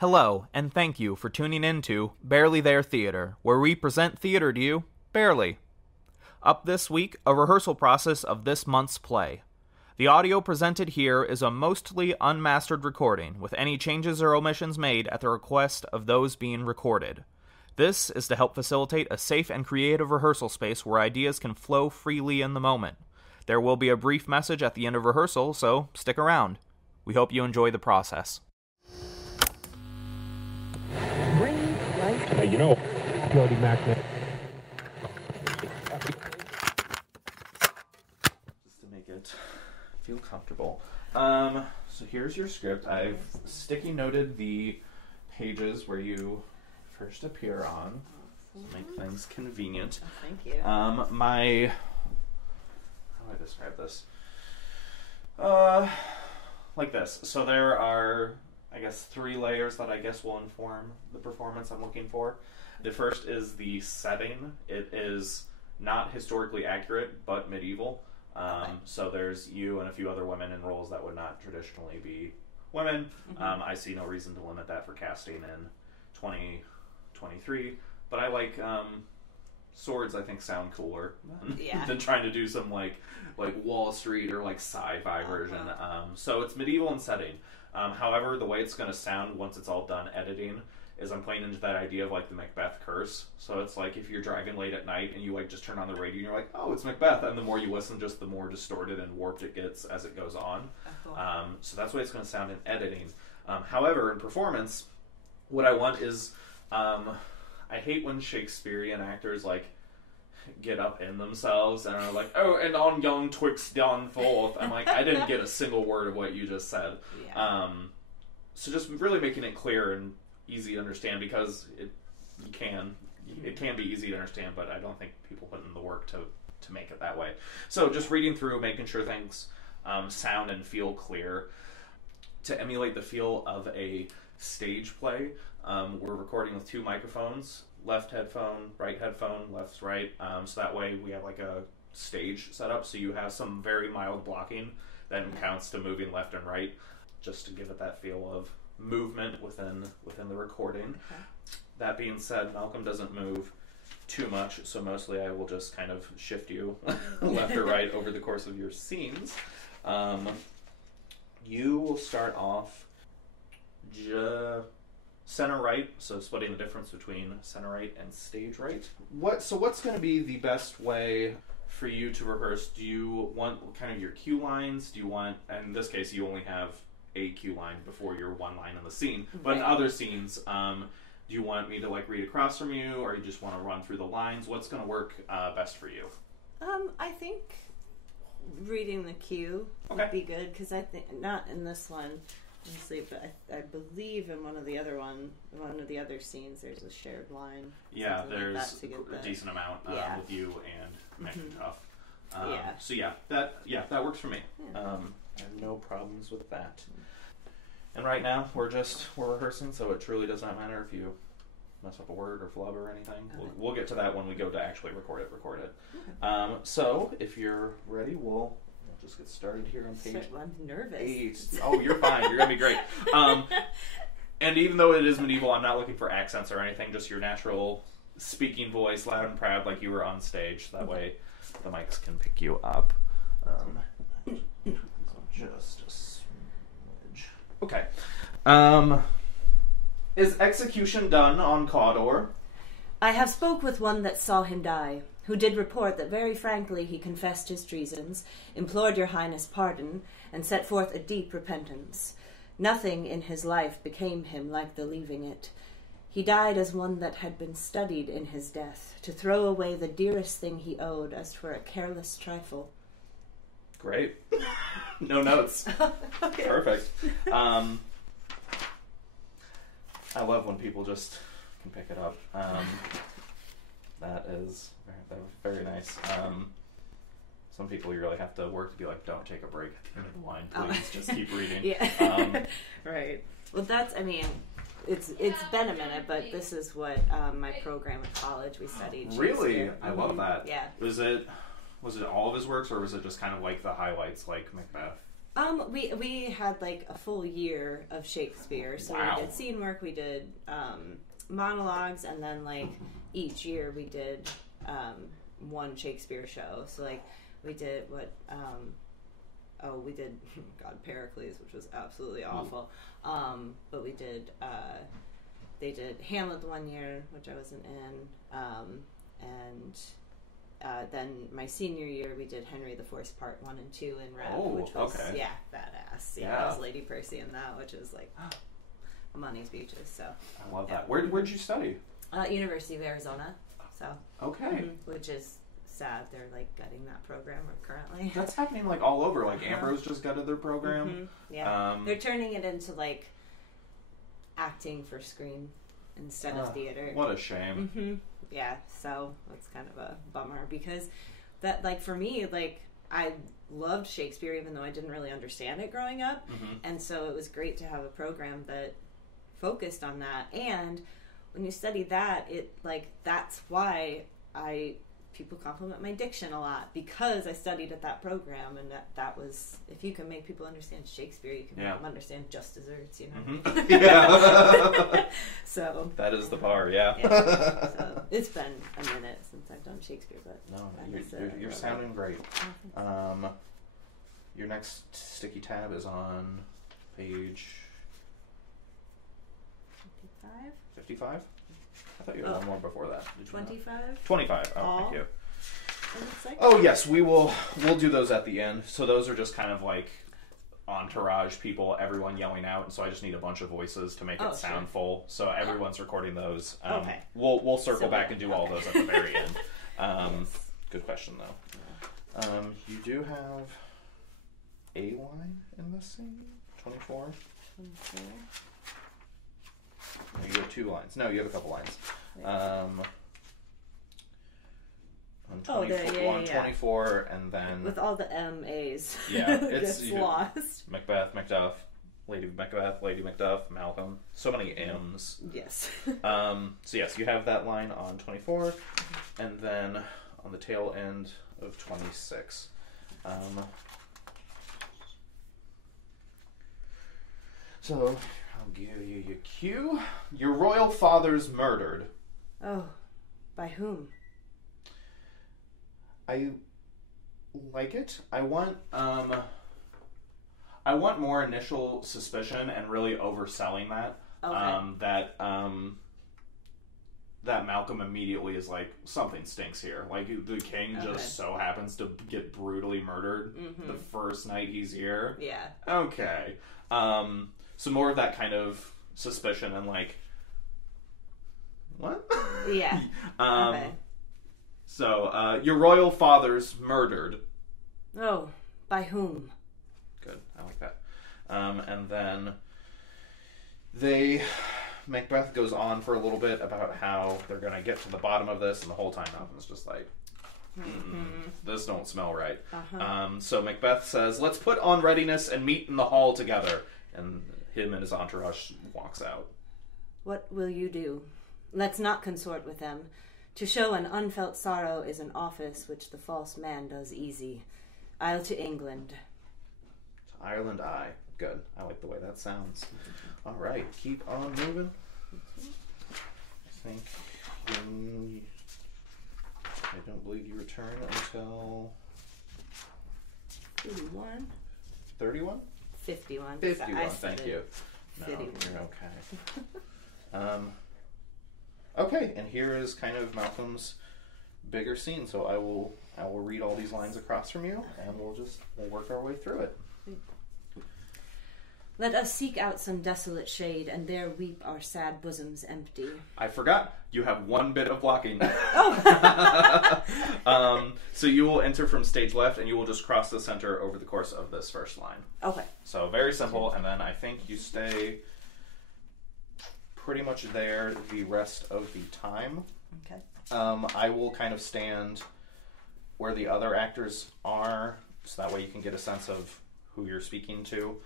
Hello, and thank you for tuning in to Barely There Theater, where we present theater to you, barely. Up this week, a rehearsal process of this month's play. The audio presented here is a mostly unmastered recording, with any changes or omissions made at the request of those being recorded. This is to help facilitate a safe and creative rehearsal space where ideas can flow freely in the moment. There will be a brief message at the end of rehearsal, so stick around. We hope you enjoy the process. Jody Macbeth. Just to make it feel comfortable. So here's your script. I've sticky noted the pages where you first appear on to make things convenient. Oh, thank you. How do I describe this? Like this. So there are, I guess, 3 layers that I guess will inform the performance I'm looking for. The first is the setting. It is not historically accurate, but medieval. Okay. So there's you and a few other women in roles that would not traditionally be women. Mm-hmm. I see no reason to limit that for casting in 2023. But I like swords. I think sound cooler than trying to do some like Wall Street or like sci-fi version. So it's medieval in setting. However, the way it's going to sound once it's all done editing is I'm playing into that idea of like the Macbeth curse. So it's like if you're driving late at night and you like just turn on the radio and you're like, oh, it's Macbeth, and the more you listen, just the more distorted and warped it gets as it goes on. Cool. So that's the way it's going to sound in editing. However, in performance, what I want is I hate when Shakespearean actors like get up in themselves and are like, oh, and on young twixt down forth. I'm like, I didn't get a single word of what you just said. Yeah. So just really making it clear and easy to understand, because it can be easy to understand, but I don't think people put in the work to make it that way. So just reading through, making sure things sound and feel clear. To emulate the feel of a stage play, we're recording with 2 microphones, left headphone, right headphone, left's right, so that way we have like a stage set up, so you have some very mild blocking that counts to moving left and right, just to give it that feel of movement within the recording. Okay. That being said, Malcolm doesn't move too much, so mostly I will just kind of shift you left or right over the course of your scenes. You will start off center right, so splitting the difference between center right and stage right. What's going to be the best way for you to rehearse? Do you want kind of your cue lines? Do you want, in this case, you only have a cue line before your one line in the scene, but in other scenes, do you want me to like read across from you, or you just want to run through the lines? What's going to work best for you? I think reading the cue would be good, because I think not in this one, obviously, but I believe in one of the other scenes, there's a shared line. Yeah, there's like a decent amount with you and Macbeth. So that works for me. Yeah. I have no problems with that. And right now, we're rehearsing, so it truly does not matter if you mess up a word or flub or anything. We'll get to that when we go to actually record it. Okay. So, if you're ready, we'll just get started here on page I'm nervous. 8. Oh, you're fine. You're going to be great. And even though it is medieval, I'm not looking for accents or anything, just your natural speaking voice, loud and proud, like you were on stage. That way, the mics can pick you up. Just a smidge. Okay. Is execution done on Cawdor? I have spoke with one that saw him die, who did report that very frankly he confessed his treasons, implored your highness pardon, and set forth a deep repentance. Nothing in his life became him like the leaving it. He died as one that had been studied in his death, to throw away the dearest thing he owed as 'twere a careless trifle. Great. No notes. Okay. Perfect. I love when people just can pick it up. That is very nice. Some people you really have to work to be like, don't take a break at the end of the line, please. Just keep reading. Yeah. Right. Well, it's been a minute, but this is what my program at college we studied. Really? I love that. Yeah. Was it all of his works, or was it just kind of like the highlights, like Macbeth? We had like a full year of Shakespeare. So Wow. we did scene work, we did monologues, and then like each year we did one Shakespeare show. So like we did we did Pericles, which was absolutely awful. But we did they did Hamlet the one year, which I wasn't in, and then my senior year we did Henry the Fourth Part 1 and 2 in Rev, which was badass. I was Lady Percy in that, which is like money's beaches. So I love that. Where'd you study? University of Arizona. So okay, which is sad. They're like gutting that program currently. That's happening like all over. Like Ambrose just gutted their program. Yeah, they're turning it into like acting for screen instead of theater. What a shame. Yeah, so it's kind of a bummer because that, like, for me, like, I loved Shakespeare even though I didn't really understand it growing up, and so it was great to have a program that focused on that. And when you study that, it, like, that's why people compliment my diction a lot, because I studied at that program, and that was, if you can make people understand Shakespeare, you can make them understand just desserts, you know. Yeah. So that is the bar, yeah. So it's been a minute since I've done Shakespeare, but no, you're sounding great. Your next sticky tab is on page 55. 55? I thought you had one more before that. 25? 25. Oh, thank you. It looks like. Oh, yes, we'll do those at the end. So those are just kind of like entourage people, everyone yelling out. And so I just need a bunch of voices to make it sound full. So everyone's recording those. Okay. We'll circle back and do all those at the very end. Good question, though. You do have a line in this scene? 24? 24. No, you have 2 lines. No, you have a couple lines. On 24, and then with all the M.A.s. Yeah, it's gets lost. Macbeth, Macduff, Lady Macduff, Malcolm. So many M's. Yes. So yes, you have that line on 24, and then on the tail end of 26. So I'll give you your cue. Your royal father's murdered. Oh, by whom? I like it. I want more initial suspicion and really overselling that. Okay. That Malcolm immediately is like, something stinks here. Like, the king just so happens to get brutally murdered the first night he's here. Yeah. Okay. So more of that kind of suspicion and like, what? Yeah. Okay. So, your royal father's murdered. Oh, by whom? Good, I like that. And then Macbeth goes on for a little bit about how they're going to get to the bottom of this, and the whole time Malcolm's just like, this don't smell right. So Macbeth says, let's put on readiness and meet in the hall together. And him and his entourage walks out. What will you do? Let's not consort with them. To show an unfelt sorrow is an office which the false man does easy. I'll to England. To Ireland, I. Good. I like the way that sounds. All right, keep on moving. I think I don't believe you return until 31. 31? 51. 51. Thank you. No, 51. you're okay. Okay, and here is kind of Malcolm's bigger scene. So I will read all these lines across from you, and we'll work our way through it. Let us seek out some desolate shade, and there weep our sad bosoms empty. I forgot. You have one bit of blocking. Oh! So you will enter from stage left, and you will just cross the center over the course of this first line. Okay. So very simple, and then I think you stay pretty much there the rest of the time. Okay. I will kind of stand where the other actors are, so that way you can get a sense of who you're speaking to,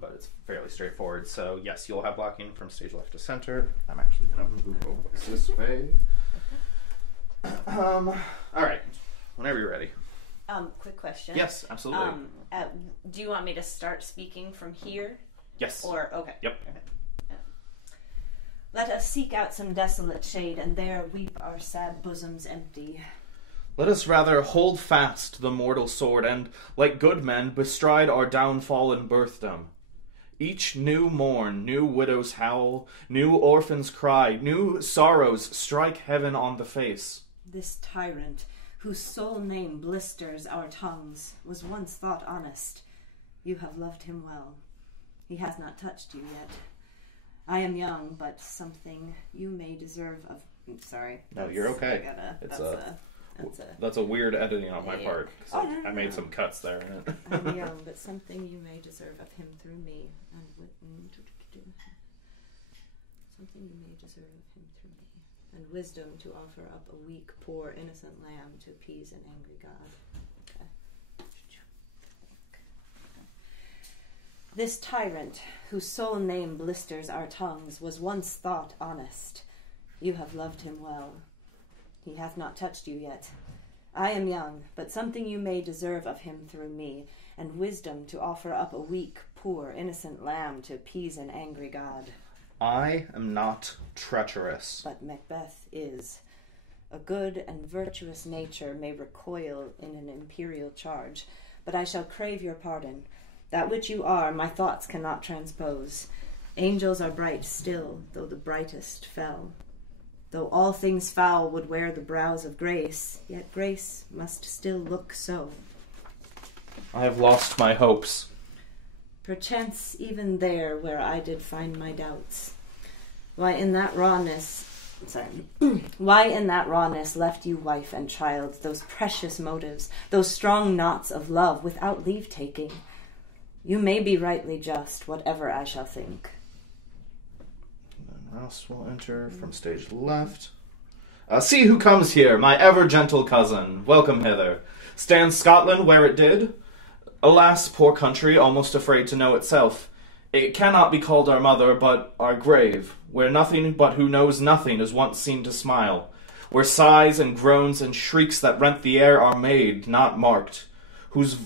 but it's fairly straightforward. So yes, you'll have blocking from stage left to center. I'm actually going to move over this way. All right, whenever you're ready. Quick question. Yes, absolutely. Do you want me to start speaking from here? Yes. Or, okay. Yep. Okay. Let us seek out some desolate shade, and there weep our sad bosoms empty. Let us rather hold fast the mortal sword, and, like good men, bestride our downfall and birthdom. Each new morn, new widow's howl, new orphan's cry, new sorrows strike heaven on the face. This tyrant, whose sole name blisters our tongues, was once thought honest. You have loved him well. He has not touched you yet. I am young, but something you may deserve of... Sorry. No, you're okay. That's a weird editing on my part. I made some cuts there. I'm young, but something you may deserve of him through me. Something you may deserve of him through me. And wisdom to offer up a weak, poor, innocent lamb to appease an angry God. Okay. This tyrant, whose sole name blisters our tongues, was once thought honest. You have loved him well. He hath not touched you yet. I am young, but something you may deserve of him through me, and wisdom to offer up a weak, poor, innocent lamb to appease an angry God. I am not treacherous. But Macbeth is. A good and virtuous nature may recoil in an imperial charge, but I shall crave your pardon. That which you are, my thoughts cannot transpose. Angels are bright still, though the brightest fell. Though all things foul would wear the brows of grace, yet grace must still look so. I have lost my hopes. Perchance even there where I did find my doubts. Why in that rawness left you wife and child, those precious motives, those strong knots of love without leave-taking? You may be rightly just, whatever I shall think. And then Rouse will enter from stage left. See who comes here, my ever-gentle cousin. Welcome hither. Stands Scotland where it did? Alas, poor country, almost afraid to know itself. It cannot be called our mother, but our grave, where nothing but who knows nothing is once seen to smile, where sighs and groans and shrieks that rent the air are made, not marked,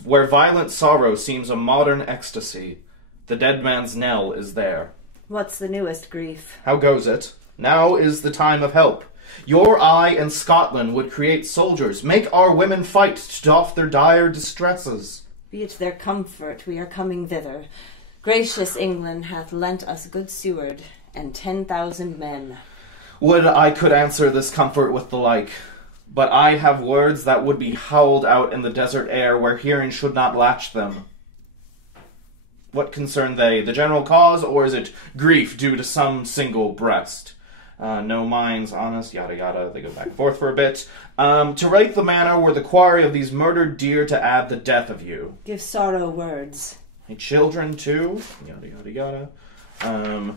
where violent sorrow seems a modern ecstasy. The dead man's knell is there. What's the newest grief? How goes it? Now is the time of help. Your eye and Scotland would create soldiers, make our women fight to doff their dire distresses. Be it their comfort, we are coming thither. Gracious England hath lent us good Seward, and 10,000 men. Would I could answer this comfort with the like, but I have words that would be howled out in the desert air where hearing should not latch them. What concern they, the general cause, or is it grief due to some single breast? No minds, honest, yada yada, they go back and forth for a bit. To write the manner were the quarry of these murdered deer to add the death of you. Give sorrow words. My children too, yada yada yada. And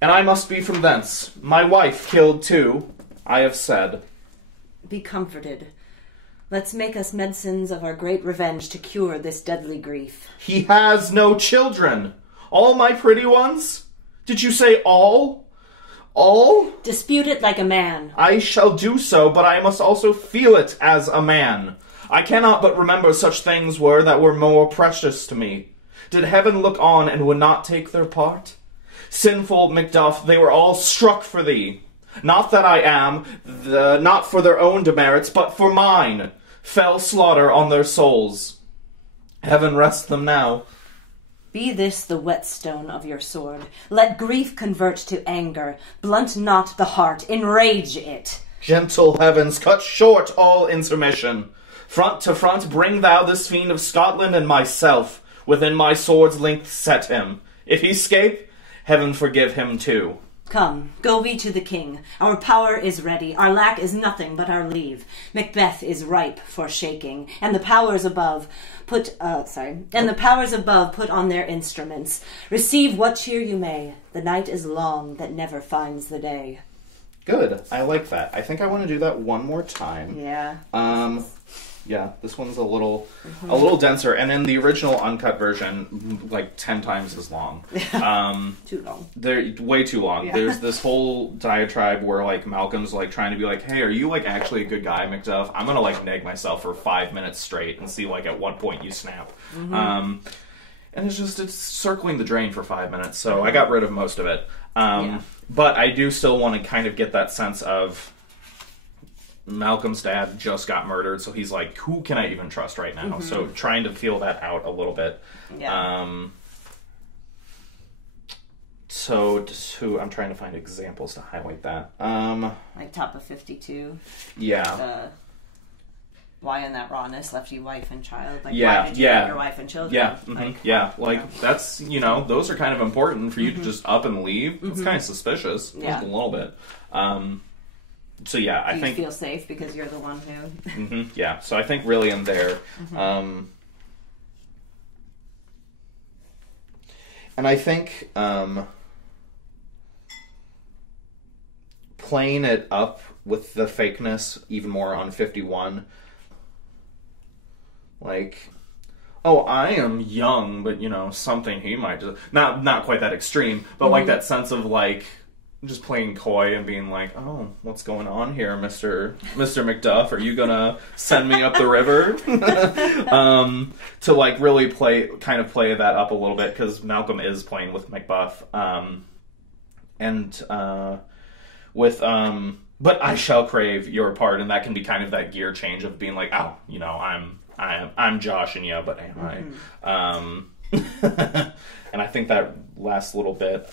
I must be from thence. My wife killed too, I have said. Be comforted. Let's make us medicines of our great revenge to cure this deadly grief. He has no children. All my pretty ones? Did you say all? All? Dispute it like a man. I shall do so, but I must also feel it as a man. I cannot but remember such things were that were more precious to me. Did heaven look on and would not take their part? Sinful Macduff, they were all struck for thee. Not that I am, not for their own demerits, but for mine. Fell slaughter on their souls. Heaven rest them now. Be this the whetstone of your sword. Let grief convert to anger. Blunt not the heart, enrage it. Gentle heavens, cut short all intermission. Front to front bring thou this fiend of Scotland and myself. Within my sword's length set him. If he scape, heaven forgive him too. Come, go we to the king. Our power is ready. Our lack is nothing but our leave. Macbeth is ripe for shaking, and the powers above put on their instruments. Receive what cheer you may. The night is long that never finds the day. Good. I like that. I think I want to do that one more time. Yeah. Yeah, this one's a little denser, and in the original uncut version, like 10 times as long. Too long. They're way too long. Yeah. There's this whole diatribe where like Malcolm's like trying to be like, "Hey, are you like actually a good guy, Macduff? I'm gonna like nag myself for 5 minutes straight and see like at what point you snap." And it's circling the drain for 5 minutes, so I got rid of most of it. But I do still want to kind of get that sense of Malcolm's dad just got murdered, so he's like, who can I even trust right now? So trying to feel that out a little bit. Yeah. I'm trying to find examples to highlight that. Like top of 52. Yeah. Why in that rawness left you wife and child? Like, Yeah, why did you yeah. leave your wife and children? Yeah, Like, that's, those are kind of important for you to just up and leave. It's kind of suspicious, Yeah. just a little bit. So yeah, I think you feel safe because you're the one who... yeah, so I think really in there, and I think playing it up with the fakeness even more on 51, like, oh, I am young, but something he might just not quite that extreme, but like that sense of like just playing coy and being like, oh, what's going on here, Mr. Macduff? Are you gonna send me up the river? To like really play that up a little bit, because Malcolm is playing with Macbeth, but I shall crave your pardon. That can be kind of that gear change of being like, oh, I'm joshing you, but am I? And I think that last little bit,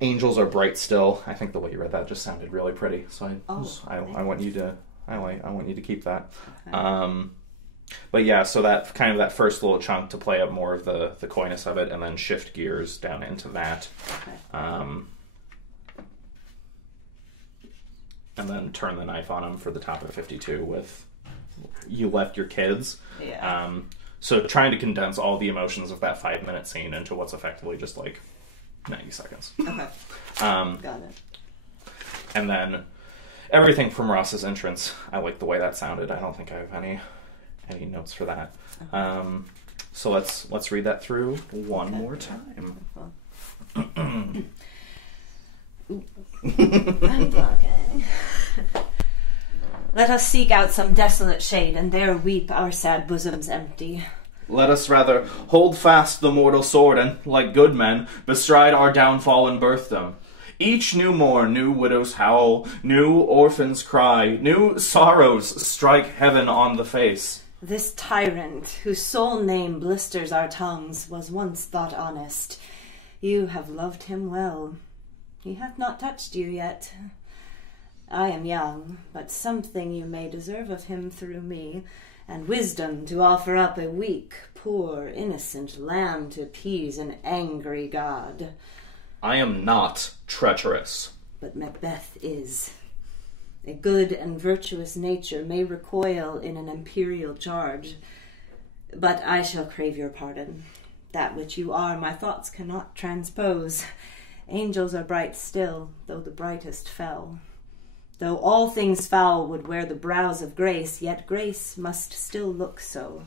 angels are bright still. I think the way you read that just sounded really pretty. So I want you to keep that. Okay. But yeah, so that kind of that first little chunk to play up more of the coyness of it, and then shift gears down into that. Okay. And then turn the knife on him for the top of 52 with you left your kids. Yeah. So trying to condense all the emotions of that 5-minute scene into what's effectively just like 90 seconds. Okay. Got it. And then everything from Ross's entrance, I like the way that sounded. I don't think I have any notes for that. Okay. So let's read that through one more time. I'm talking. Let us seek out some desolate shade, and there weep our sad bosoms empty. Let us rather hold fast the mortal sword, and, like good men, bestride our downfall and birthdom. Each new morn, new widows howl, new orphans cry, new sorrows strike heaven on the face. This tyrant, whose sole name blisters our tongues, was once thought honest. You have loved him well. He hath not touched you yet. I am young, but something you may deserve of him through me, and wisdom to offer up a weak, poor, innocent lamb to appease an angry god. I am not treacherous. But Macbeth is. A good and virtuous nature may recoil in an imperial charge, but I shall crave your pardon. That which you are my thoughts cannot transpose. Angels are bright still, though the brightest fell. Though all things foul would wear the brows of grace, yet grace must still look so.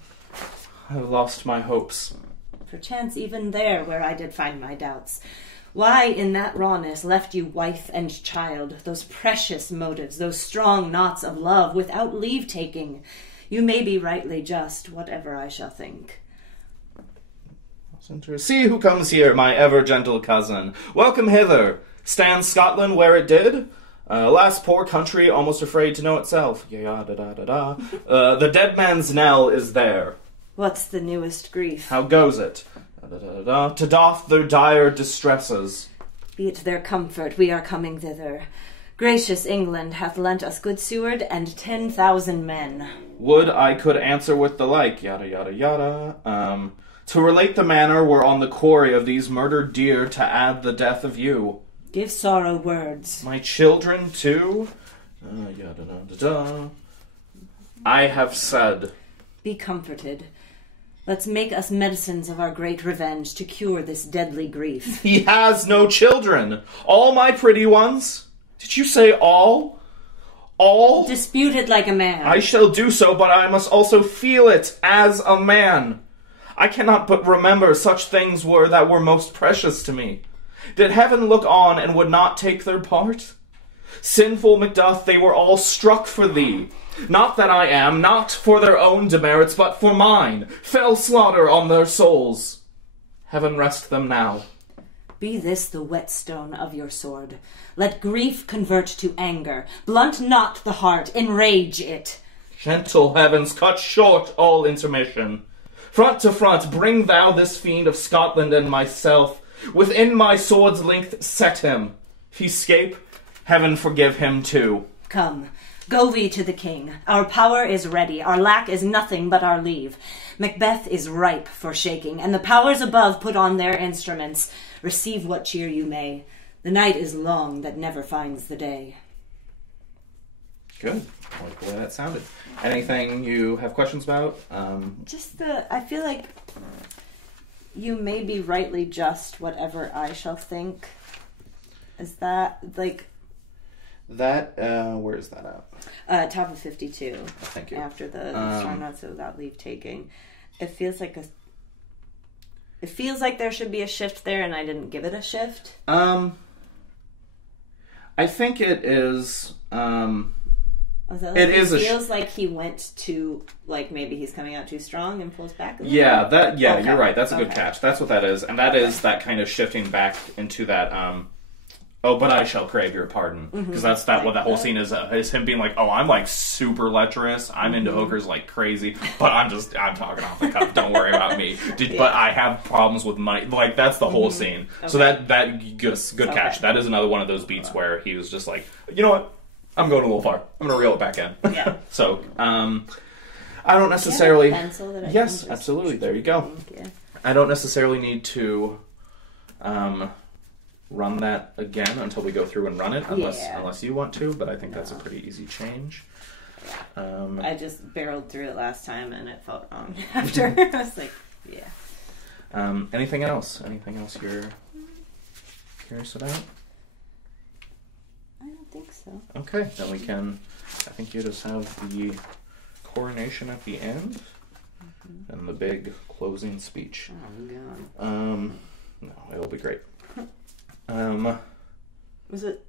I have lost my hopes. Perchance even there where I did find my doubts. Why in that rawness left you wife and child, those precious motives, those strong knots of love, without leave-taking? You may be rightly just, whatever I shall think. See who comes here, my ever-gentle cousin. Welcome hither. Stands Scotland where it did? Last poor country almost afraid to know itself. Ya-da-da-da-da. The dead man's knell is there. What's the newest grief? How goes it? Da-da-da-da. To doff their dire distresses. Be it their comfort, we are coming thither. Gracious England hath lent us good Seward and 10,000 men. Would I could answer with the like, yada yada yada. To relate the manner we're on the quarry of these murdered deer, to add the death of you. Give sorrow words. My children too? Yada yada da. I have said. Be comforted. Let's make us medicines of our great revenge to cure this deadly grief. He has no children. All my pretty ones. Did you say all? all? Dispute it like a man. I shall do so, but I must also feel it as a man. I cannot but remember such things that were most precious to me. Did heaven look on and would not take their part? Sinful Macduff, they were all struck for thee. Not that I am, not for their own demerits, but for mine. Fell slaughter on their souls. Heaven rest them now. Be this the whetstone of your sword. Let grief convert to anger. Blunt not the heart, enrage it. Gentle heavens, cut short all intermission. Front to front, bring thou this fiend of Scotland and myself. Within my sword's length set him. If he scape, heaven forgive him too. Come, go we to the king. Our power is ready. Our lack is nothing but our leave. Macbeth is ripe for shaking, and the powers above put on their instruments. Receive what cheer you may. The night is long that never finds the day. Good. I like the way that sounded. Anything you have questions about? I feel like you may be rightly just whatever I shall think. Is that, like... That, where is that at? Top of 52. Thank you. After the strong notes without leave taking. It feels like there should be a shift there, and I didn't give it a shift. I think it is. It feels like he went to, like, maybe he's coming out too strong and pulls back a little bit? Okay. You're right. That's a good catch. That's what that is, and that is that kind of shifting back into that. Oh, but I shall crave your pardon, because that's what that whole scene is him being like, oh, I'm like super lecherous, I'm into hookers like crazy, but I'm talking off the cuff, don't worry about me. But I have problems with money, like that's the whole scene. Okay. So that good catch. That is another one of those beats where he was just like, you know what, I'm going a little far, I'm going to reel it back in. Yeah. So, I don't necessarily... Do you have a pencil that I yes, can absolutely, there you go. Thank you. I don't necessarily need to, run that again until we go through and run it, unless you want to, but I think that's a pretty easy change. I just barreled through it last time and it felt wrong after. I was like, yeah. Anything else? Anything else you're curious about? I don't think so. Okay, then we can, I think you just have the coronation at the end and the big closing speech. Oh, God. No, it'll be great. Was it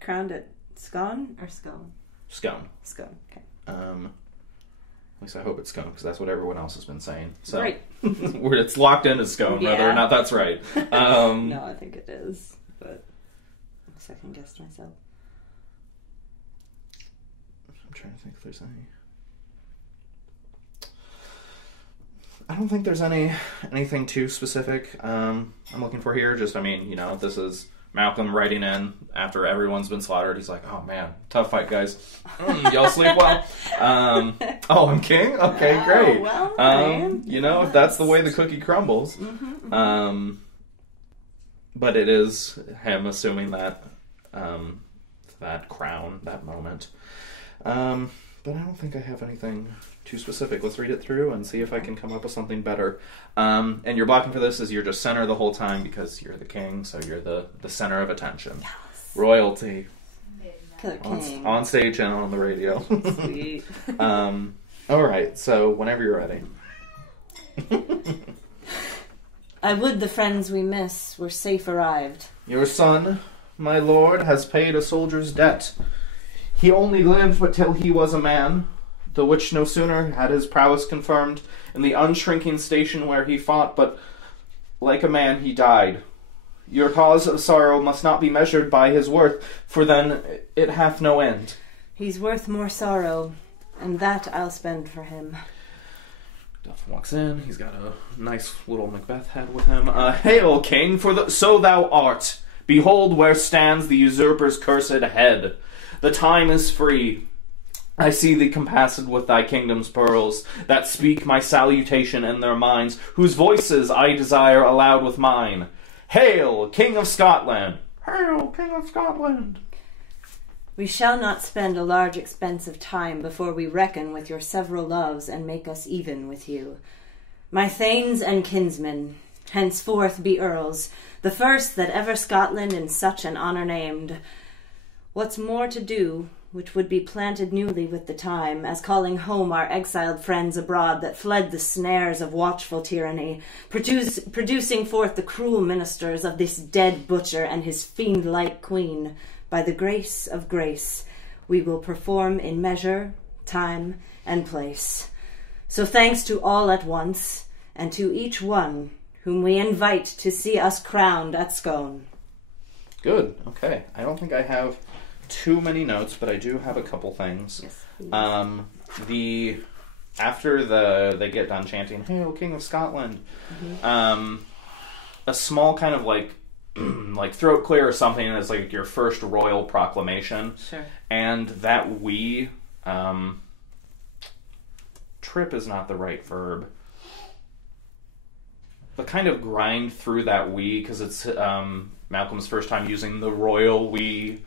crowned at Scone or Scone? Scone. Scone, okay. At least I hope it's Scone, because that's what everyone else has been saying. So right. It's locked in as Scone, Yeah. whether or not that's right. No, I think it is, but I second guessed myself. I'm trying to think if there's any. I don't think there's anything too specific I'm looking for here. Just, this is Malcolm writing in after everyone's been slaughtered. He's like, oh man, tough fight, guys. Y'all sleep well? Oh, I'm king? Okay, great. Well, if that's the way the cookie crumbles. But it is him assuming that that crown, that moment. But I don't think I have anything too specific. Let's read it through and see if I can come up with something better. And your blocking for this is you're just center the whole time because you're the king, so you're the center of attention. Yes. Royalty. Killer king. On stage and on the radio. Sweet. Alright, so whenever you're ready. I would the friends we miss were safe arrived. Your son, my lord, has paid a soldier's debt. He only lived but till he was a man, the which no sooner had his prowess confirmed in the unshrinking station where he fought, but like a man he died. Your cause of sorrow must not be measured by his worth, for then it hath no end. He's worth more sorrow, and that I'll spend for him. Duff walks in, he's got a nice little Macbeth head with him. Hail, king, so thou art. Behold where stands the usurper's cursed head. The time is free. I see thee compassed with thy kingdom's pearls, that speak my salutation in their minds, whose voices I desire aloud with mine. Hail, King of Scotland! Hail, King of Scotland! We shall not spend a large expense of time before we reckon with your several loves and make us even with you. My thanes and kinsmen, henceforth be earls, the first that ever Scotland in such an honour named. What's more to do, which would be planted newly with the time, as calling home our exiled friends abroad that fled the snares of watchful tyranny, producing forth the cruel ministers of this dead butcher and his fiend-like queen, by the grace of grace, we will perform in measure, time, and place. So thanks to all at once, and to each one whom we invite to see us crowned at Scone. Good. Okay. I don't think I have too many notes, but I do have a couple things. Yes. After they get done chanting, "Hail, King of Scotland," a small kind of like throat clear or something is like your first royal proclamation. Sure. And that trip is not the right verb. But kind of grind through that we, because it's Malcolm's first time using the royal we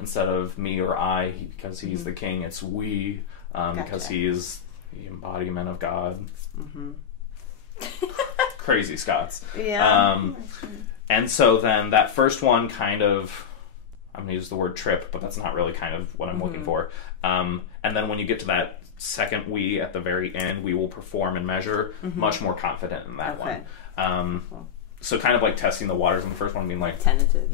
instead of me or I, because he's the king. It's we, because he is the embodiment of God. Crazy Scots. Yeah. And so then that first one kind of, I'm going to use the word trip, but that's not really kind of what I'm looking for. And then when you get to that second we at the very end, we will perform and measure, much more confident in that one. So kind of like testing the waters in the first one, being like, tentative.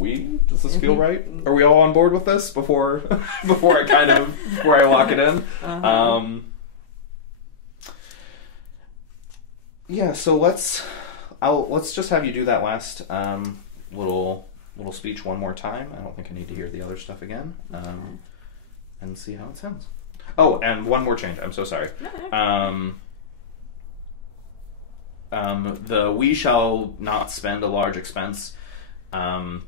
Does this feel right? Are we all on board with this before before I lock it in? Yeah, so let's just have you do that last little speech one more time. I don't think I need to hear the other stuff again. And see how it sounds. Oh, and one more change. I'm so sorry. The we shall not spend a large expense, kind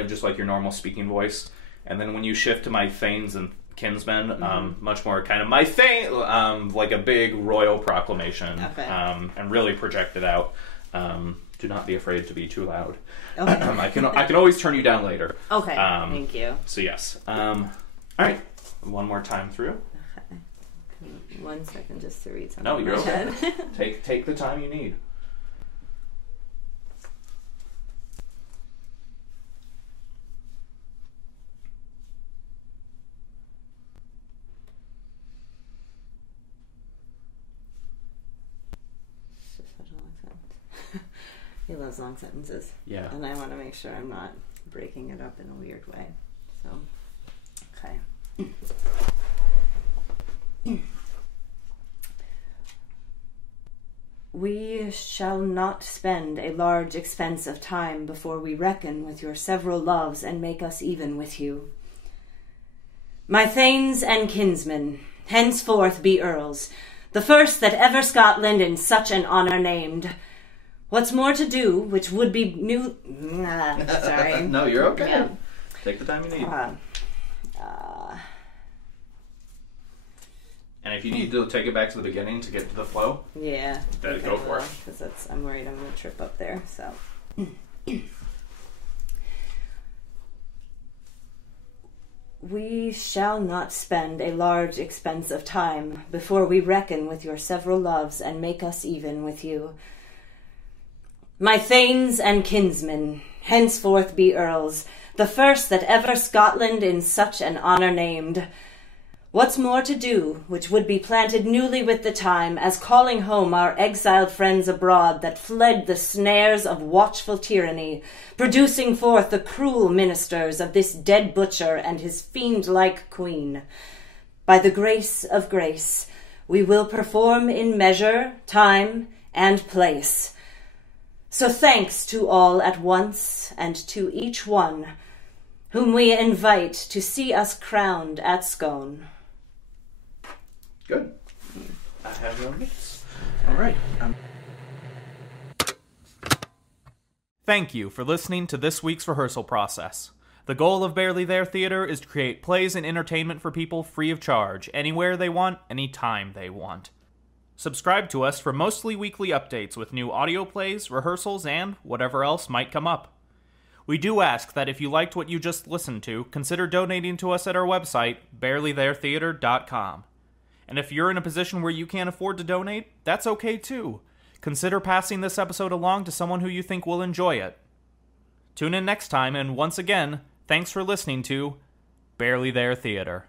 of just like your normal speaking voice. And then when you shift to my thanes and kinsmen, much more kind of my thane, like a big royal proclamation, and really project it out. Do not be afraid to be too loud. Okay. I can always turn you down later. Okay. Thank you. So yes. All right. One more time through. 1 second just to read something. No, you're okay. Take the time you need. It's just such a long sentence. He loves long sentences. Yeah. And I want to make sure I'm not breaking it up in a weird way. So, okay. We shall not spend a large expense of time before we reckon with your several loves and make us even with you. My thanes and kinsmen, henceforth be earls, the first that ever Scotland in such an honour named. What's more to do, which would be new... sorry. No, you're okay. Yeah. Take the time you need. And if you need to take it back to the beginning to get to the flow, yeah, then go for it. Because I'm worried I'm going to trip up there. So, we shall not spend a large expense of time before we reckon with your several loves and make us even with you. My thanes and kinsmen, henceforth be earls, the first that ever Scotland in such an honour named. What's more to do, which would be planted newly with the time, as calling home our exiled friends abroad that fled the snares of watchful tyranny, producing forth the cruel ministers of this dead butcher and his fiend-like queen. By the grace of grace, we will perform in measure, time, and place. So thanks to all at once, and to each one, whom we invite to see us crowned at Scone. Good. I have no notes. All right. Thank you for listening to this week's rehearsal process. The goal of Barely There Theater is to create plays and entertainment for people free of charge, anywhere they want, anytime they want. Subscribe to us for mostly weekly updates with new audio plays, rehearsals, and whatever else might come up. We do ask that if you liked what you just listened to, consider donating to us at our website, barelytheretheater.com. And if you're in a position where you can't afford to donate, that's okay too. Consider passing this episode along to someone who you think will enjoy it. Tune in next time, and once again, thanks for listening to Barely There Theater.